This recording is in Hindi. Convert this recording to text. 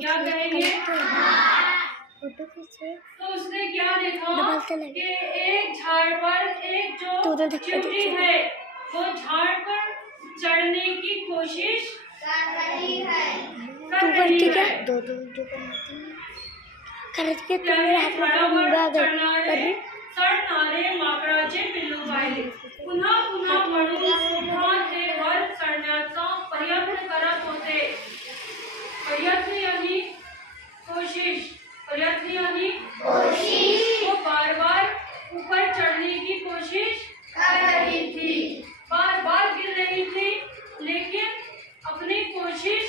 क्या कहेंगे? तो उसने क्या देखा कि एक झाड़ पर एक जो चींटी है वो झाड़ पर चढ़ने की कोशिश कर रही है। चढणारे माकडाचे पिल्लू पाहिले। पुन्हा पुन्हा म्हणून सुद्धा ते वर चढण्याचा प्रयत्न करत होते। प्रयत्न यानी कोशिश, प्रयत्न यानी कोशिश। वो बार बार ऊपर चढ़ने की कोशिश कर रही थी, बार बार गिर रही थी, लेकिन अपनी कोशिश